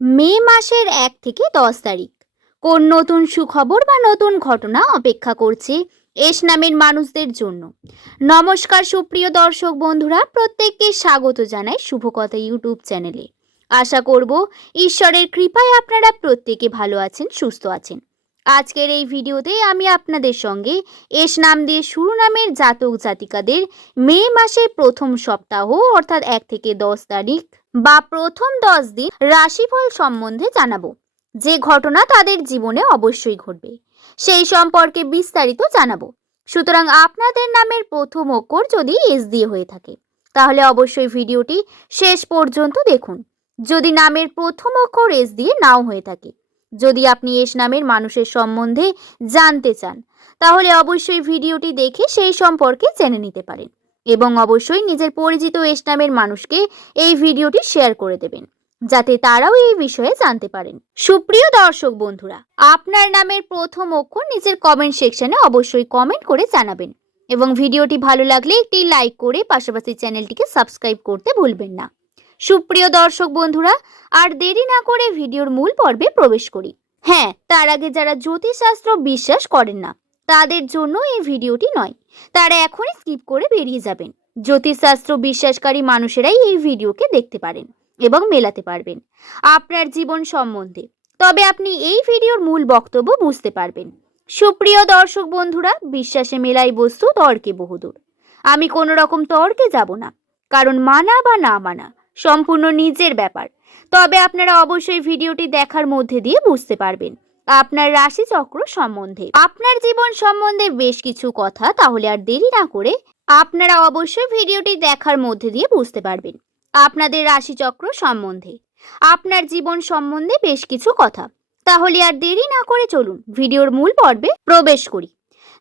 মে মাসের 1 থেকে 10 তারিখ কোন নতুন সুখবর বা নতুন ঘটনা অপেক্ষা করছে এস নামের মানুষদের জন্য। নমস্কার সুপ্রিয় দর্শক বন্ধুরা, প্রত্যেককে স্বাগত জানাই শুভকথা ইউটিউব চ্যানেলে। আশা করব ঈশ্বরের কৃপায় আপনারা প্রত্যেকে ভালো আছেন, সুস্থ আছেন। আজকের এই ভিডিওতে আমি আপনাদের সঙ্গে এস নাম দিয়ে শুরু নামের জাতক জাতিকাদের মে মাসের প্রথম সপ্তাহ অর্থাৎ 1 থেকে 10 তারিখ বা প্রথম 10 দিন রাশিফল সম্বন্ধে জানাবো। যে ঘটনা তাদের জীবনে অবশ্যই ঘটবে সেই সম্পর্কে বিস্তারিত জানাবো। সুতরাং আপনাদের নামের প্রথম অক্ষর যদি এস দিয়ে হয়ে থাকে তাহলে অবশ্যই ভিডিওটি শেষ পর্যন্ত দেখুন। যদি নামের প্রথম অক্ষর এস দিয়ে নাও হয়ে থাকে, যদি আপনি এস নামের মানুষের সম্বন্ধে জানতে চান, তাহলে অবশ্যই ভিডিওটি দেখে সেই সম্পর্কে জেনে নিতে পারেন এবং অবশ্যই নিজের পরিচিত এস নামের মানুষকে এই ভিডিওটি শেয়ার করে দেবেন যাতে তারাও এই বিষয়ে জানতে পারেন। সুপ্রিয় দর্শক বন্ধুরা, আপনার নামের প্রথম অক্ষর নিজের কমেন্ট সেকশনে অবশ্যই কমেন্ট করে জানাবেন এবং ভিডিওটি ভালো লাগলে একটি লাইক করে পাশাপাশি চ্যানেলটিকে সাবস্ক্রাইব করতে ভুলবেন না। সুপ্রিয় দর্শক বন্ধুরা, আর দেরি না করে ভিডিওর মূল পর্বে প্রবেশ করি। হ্যাঁ, তার আগে যারা জ্যোতিষশাস্ত্র বিশ্বাস করেন না তাদের জন্য এই ভিডিওটি নয়, তারা এখনই স্কিপ করে বেরিয়ে যাবেন। জ্যোতিষশাস্ত্র বিশ্বাসকারী মানুষেরাই এই ভিডিওকে দেখতে পারেন এবং মেলাতে পারবেন আপনার জীবন সম্বন্ধে, তবে আপনি এই ভিডিওর মূল বক্তব্য বুঝতে পারবেন। সুপ্রিয় দর্শক বন্ধুরা, বিশ্বাসে মেলাই বস্তু তর্কে বহুদূর। আমি কোনো রকম তর্কে যাব না, কারণ মানা বা না মানা সম্পূর্ণ নিজের ব্যাপার। তবে আপনারা অবশ্যই ভিডিওটি দেখার মধ্যে দিয়ে বুঝতে পারবেন আপনার রাশি চক্র সম্বন্ধে, আপনার জীবন সম্বন্ধে বেশ কিছু কথা। তাহলে আর দেরি না করে আপনারা অবশ্যই ভিডিওটি দেখার মধ্যে দিয়ে বুঝতে পারবেন আপনাদের রাশি চক্র সম্বন্ধে, আপনার জীবন সম্বন্ধে বেশ কিছু কথা। তাহলে আর দেরি না করে চলুন ভিডিওর মূল পর্বে প্রবেশ করি।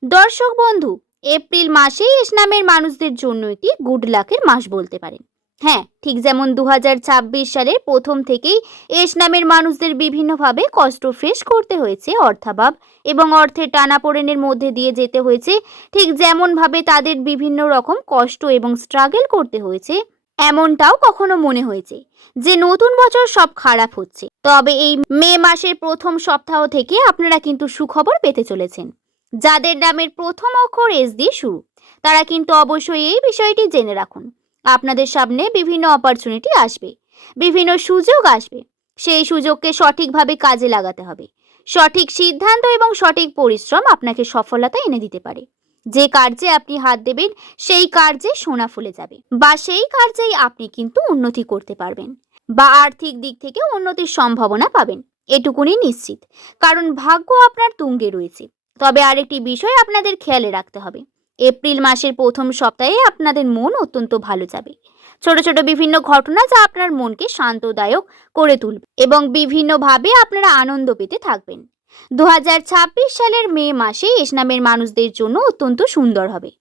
দর্শক বন্ধু, এপ্রিল মাসেই এস নামের মানুষদের জন্য একটি গুড লাকের মাস বলতে পারেন। হ্যাঁ, ঠিক যেমন 2026 সালের প্রথম থেকেই এস নামের মানুষদের বিভিন্নভাবে কষ্ট ফেস করতে হয়েছে, অর্থাভাব এবং অর্থের টানাপোড়েনের মধ্যে দিয়ে যেতে হয়েছে, ঠিক যেমনভাবে তাদের বিভিন্ন রকম কষ্ট এবং স্ট্রাগল করতে হয়েছে, এমনটাও কখনো মনে হয়েছে যে নতুন বছর সব খারাপ হচ্ছে। তবে এই মে মাসের প্রথম সপ্তাহ থেকে আপনারা কিন্তু সুখবর পেতে চলেছেন। যাদের নামের প্রথম অক্ষর এস দিয়ে শুরু, তারা কিন্তু অবশ্যই এই বিষয়টি জেনে রাখুন আপনাদের সামনে বিভিন্ন অপরচুনিটি আসবে, বিভিন্ন সুযোগ আসবে। সেই সুযোগকে সঠিকভাবে কাজে লাগাতে হবে। সঠিক সিদ্ধান্ত এবং সঠিক পরিশ্রম আপনাকে সফলতা এনে দিতে পারে। যে কার্যে আপনি হাত দেবেন সেই কার্যে সোনা ফুলে যাবে, বা সেই কার্যেই আপনি কিন্তু উন্নতি করতে পারবেন বা আর্থিক দিক থেকে উন্নতির সম্ভাবনা পাবেন, এটুকুনি নিশ্চিত, কারণ ভাগ্য আপনার তুঙ্গে রয়েছে। তবে আরেকটি বিষয় আপনাদের খেয়ালে রাখতে হবে, এপ্রিল মাসের প্রথম সপ্তাহে আপনাদের মন অত্যন্ত ভালো যাবে। ছোট ছোট বিভিন্ন ঘটনা যা আপনার মনকে শান্তদায়ক করে তুলবে এবং বিভিন্নভাবে আপনারা আনন্দ পেতে থাকবেন। 2026 সালের মে মাসে এস নামের মানুষদের জন্য অত্যন্ত সুন্দর হবে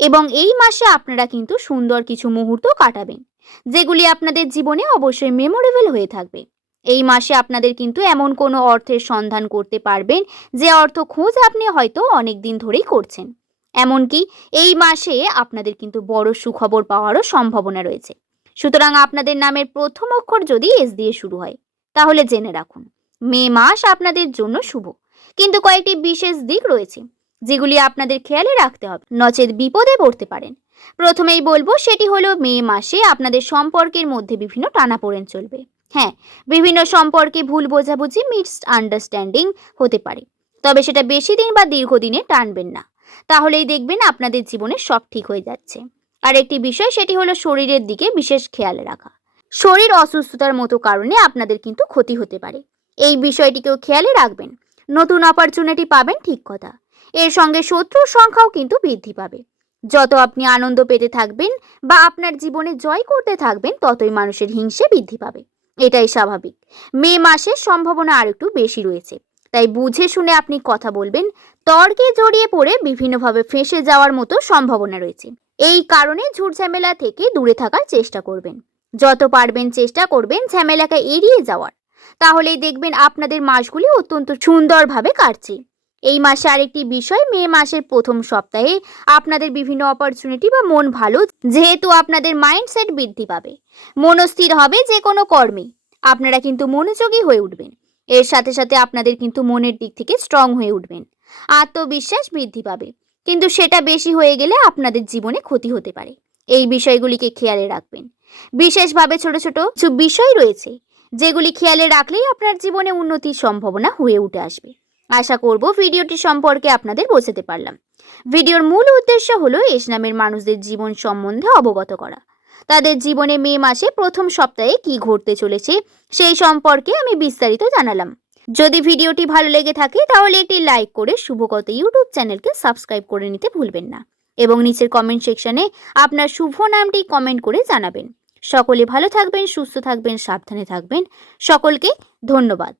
এবং এই মাসে আপনারা কিন্তু সুন্দর কিছু মুহূর্ত কাটাবেন যেগুলি আপনাদের জীবনে অবশ্যই মেমোরেবল হয়ে থাকবে। এই মাসে আপনাদের কিন্তু এমন কোনো অর্থের সন্ধান করতে পারবেন যে অর্থ খোঁজ আপনি হয়তো অনেক দিন ধরেই করছেন। এমনকি এই মাসে আপনাদের কিন্তু বড় সুখবর পাওয়ারও সম্ভাবনা রয়েছে। সুতরাং আপনাদের নামের প্রথম অক্ষর যদি এস দিয়ে শুরু হয় তাহলে জেনে রাখুন মে মাস আপনাদের জন্য শুভ, কিন্তু কয়েকটি বিশেষ দিক রয়েছে যেগুলি আপনাদের খেয়ালে রাখতে হবে, নচেত বিপদে পড়তে পারেন। প্রথমেই বলবো সেটি হলো মে মাসে আপনাদের সম্পর্কের মধ্যে বিভিন্ন টানাপোড়েন চলবে। হ্যাঁ, বিভিন্ন সম্পর্কে ভুল বোঝাবুঝি, মিসআন্ডারস্ট্যান্ডিং হতে পারে, তবে সেটা বেশি দিন বা দীর্ঘদিনে টানবেন না, তাহলেই দেখবেন আপনাদের জীবনে সব ঠিক হয়ে যাচ্ছে। আর একটি বিষয় সেটি হলো শরীরের দিকে বিশেষ খেয়াল রাখা। শরীর অসুস্থতার মতো কারণে আপনাদের কিন্তু ক্ষতি হতে পারে, এই বিষয়টিকেও খেয়ালে রাখবেন। নতুন অপরচুনিটি পাবেন, ঠিক কথা, এর সঙ্গে শত্রুর সংখ্যাও কিন্তু বৃদ্ধি পাবে। যত আপনি আনন্দ পেতে থাকবেন বা আপনার জীবনে জয় করতে থাকবেন ততই মানুষের হিংসে বৃদ্ধি পাবে, এটাই স্বাভাবিক। মে মাসের সম্ভাবনা আর একটু বেশি রয়েছে, তাই বুঝে শুনে আপনি কথা বলবেন। তর্কে জড়িয়ে পড়ে বিভিন্নভাবে ফেঁসে যাওয়ার মতো সম্ভাবনা রয়েছে, এই কারণে ঝুট ঝামেলা থেকে দূরে থাকার চেষ্টা করবেন। যত পারবেন চেষ্টা করবেন ঝামেলাকে এড়িয়ে যাওয়ার, তাহলেই দেখবেন আপনাদের মাসগুলি অত্যন্ত সুন্দরভাবে কাটছে। এই মাসে আরেকটি বিষয়, মে মাসের প্রথম সপ্তাহে আপনাদের বিভিন্ন অপরচুনিটি বা মন ভালো, যেহেতু আপনাদের মাইন্ডসেট বৃদ্ধি পাবে, মনস্থির হবে যে কোনো কর্মে আপনারা কিন্তু মনোযোগী হয়ে উঠবেন। এর সাথে সাথে আপনাদের কিন্তু মনের দিক থেকে স্ট্রং হয়ে উঠবেন, আত্মবিশ্বাস বৃদ্ধি পাবে। কিন্তু সেটা বেশি হয়ে গেলে আপনাদের জীবনে ক্ষতি হতে পারে। এই বিষয়গুলিকে খেয়ালে রাখবেন। বিশেষভাবে ছোট ছোট কিছু বিষয় রয়েছে যেগুলি খেয়ালে রাখলেই আপনার জীবনে উন্নতির সম্ভাবনা হয়ে উঠে আসবে। আশা করব ভিডিওটি সম্পর্কে আপনাদের বোঝাতে পারলাম। ভিডিওর মূল উদ্দেশ্য হলো এস নামের মানুষদের জীবন সম্বন্ধে অবগত করা। তাদের জীবনে মে মাসে প্রথম সপ্তাহে কি ঘটতে চলেছে সেই সম্পর্কে আমি বিস্তারিত জানালাম। যদি ভিডিওটি ভালো লেগে থাকে তাহলে একটি লাইক করে শুভকথা ইউটিউব চ্যানেলকে সাবস্ক্রাইব করে নিতে ভুলবেন না এবং নিচের কমেন্ট সেকশনে আপনার শুভ নামটি কমেন্ট করে জানাবেন। সকলে ভালো থাকবেন, সুস্থ থাকবেন, সাবধানে থাকবেন। সকলকে ধন্যবাদ।